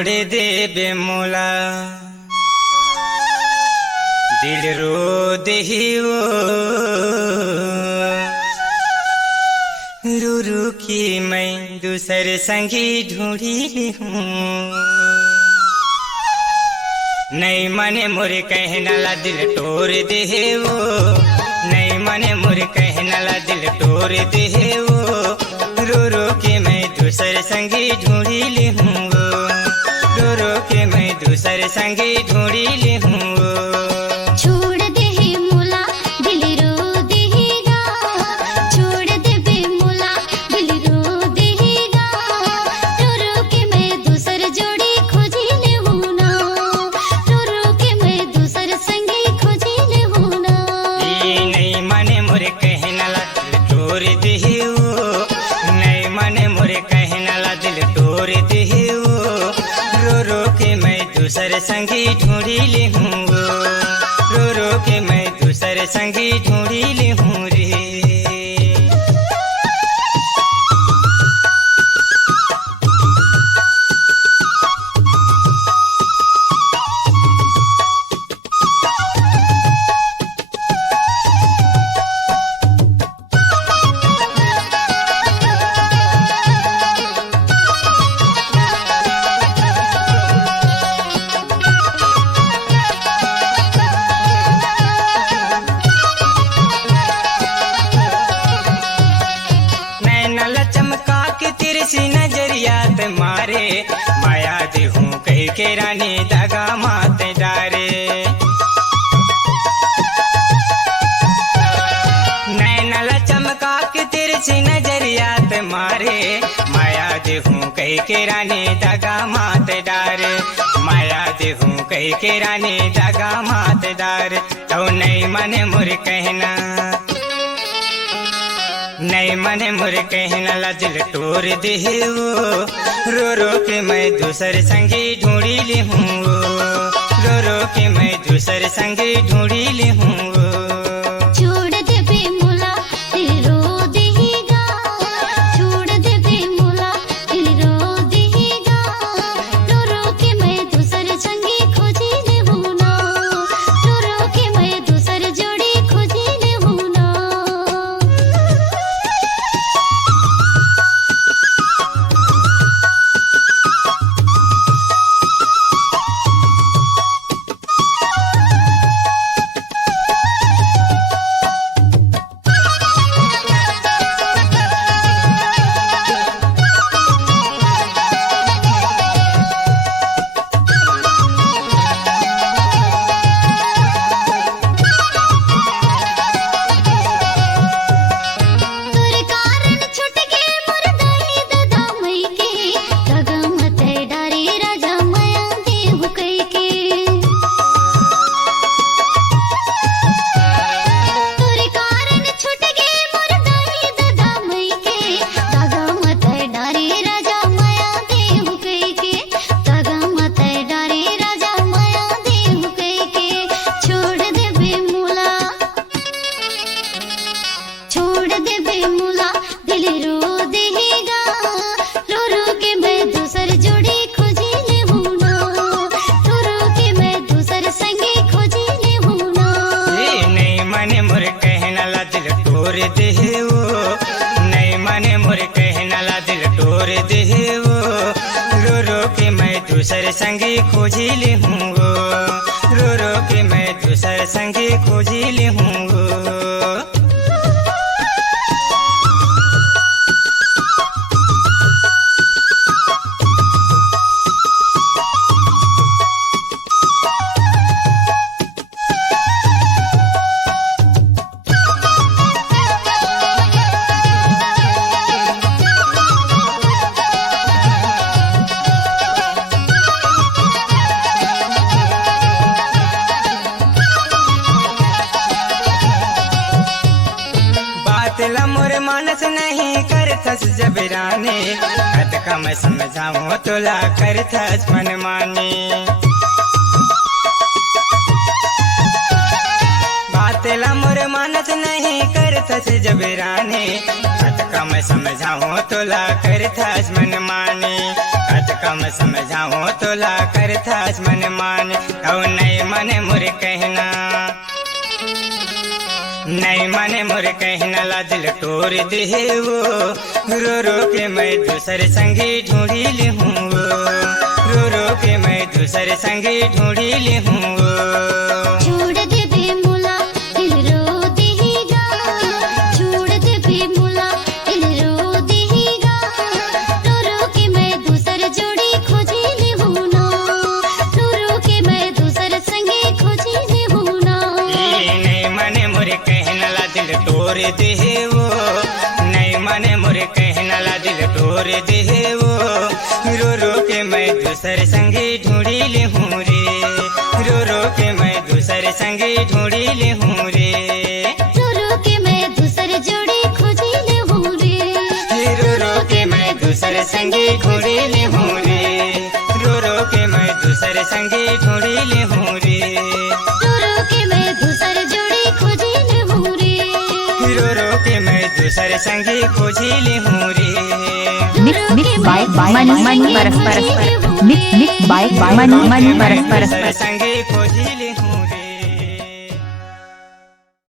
छोड़ दे बेमोला दिल रो दहियो रू रू की मैं दूसर संगी ढूंढी हूँ नहीं मने मोरे कहना ला दिल तोड़ दे वो नहीं मने मोरे कहना ला दिल तोड़ दे वो रो रो के मैं दूसर संगी ढूंढी ली हूँ रो रो के मैं दूसर संगी ढूंढी ली हूँ छोड़ दे मोला दिल रो देगा छोड़ दे बेमोला दिल रो देगा रो रो के मैं दूसर जोड़ी खोजी ले हूँ ना रो रो के मैं दूसर संगी खोजी ले हूँ ना नहीं मने मोरे कहना ला दिल तोड़ दे वो नहीं मने मोरे कहना ला दिल तोड़ दे वो रो रो के मैं दूसर संगी ढूंढी ली हूँ रो रो के मैं दूसर संगी ढूंढी ली हूँ रे चमका के तिरछी नजरिया ते मारे माया दे हूँ कह के रानी दगा माते डारे नैनला चमका के तिरछी नजरिया ते मारे माया दे हूँ कह के रानी दगा माते डारे माया दे हूँ कह के रानी दगा माते डारे तो नहीं मने मुर कहना नहीं मने मुरे कहना ला दिल तोड़ दे वो रो रो के मैं दूसर संगी ढूंढी ली हूँ रो रो के मैं दूसर संगी ढूंढी ली हूँ छोड़ दे बेमोला दिल रो देगा छोड़ दे बेमोला दिल रो देगा रो रो के मैं दूसर संगी खोजी ले हूँ ना रो रो के मैं दूसर जोड़ी खोजी ले हूँ ना छोड़ दे बेमोला दिल रो देगा रो रो के मैं दूसर जोड़ी खोजी ले हूँ ना रो रो के मैं दूसर संगी खोजी ले हूँ ना नहीं मने मुर कहना ला दिल तोड़ दे वो नहीं मने मुर कहना ला दिल तोड़ दे वो रो रो के मैं दूसर संगी खोजी ली हूँ रो रो के मैं दूसर संगी खोजी ली हूँ बातला मोर मानस नहीं करथस जबराने कत कम समझाऊं तोला करथस मन माने बातला मोर मानस नहीं करथस जबराने कत कम समझाऊं तोला कर थास मन माने, कत कम समझाऊं तोला कर थास मन माने। और नहीं मने मुर कहना, नहीं मने मुर कहना ला दिल तोड़ दे वो, रो रो के मैं दूसरे संगी ढूंढी ले हूँ वो, रो रो के मैं दूसरे संगी ढूंढी ले हूँ वो। छोड़ दे बेमुला दिल रो देगा, छोड़ दे बेमुला दिल रो देगा, रो रो के मैं दूसर जोड़ी खोजी ले हूँ ना, रो रो के मैं दूसर संगे खोजी ले हूँ ना। ये नहीं मने मुरे कहना ला दिल तोड़ दे वो, नहीं मने मुरे कहना ला दिल तोड़ दे वो, रो रो के मैं दूसरे संगे ढूंढी ले हूँ रे, रो रो के मैं दूसरे संगे ढूंढी ले हूँ रे, रो रो के मैं दूसर जोड़ी खोजी ले हूँ रे, रो रो के मैं दूसरे संगे ढूंढी ले हूँ रे, रो रो के मैं दूसरे संगे ढूंढी ले हूँ रे, रो रो के मैं दूसर जोड़ी खोजी ले हूँ रे, रो रो के मैं दूसरे संगे खोजी ले हूँ रे। मिक्स बाय मन परस्पर, मिक्स बाय मन परस्पर संगे खोजी ले हूँ।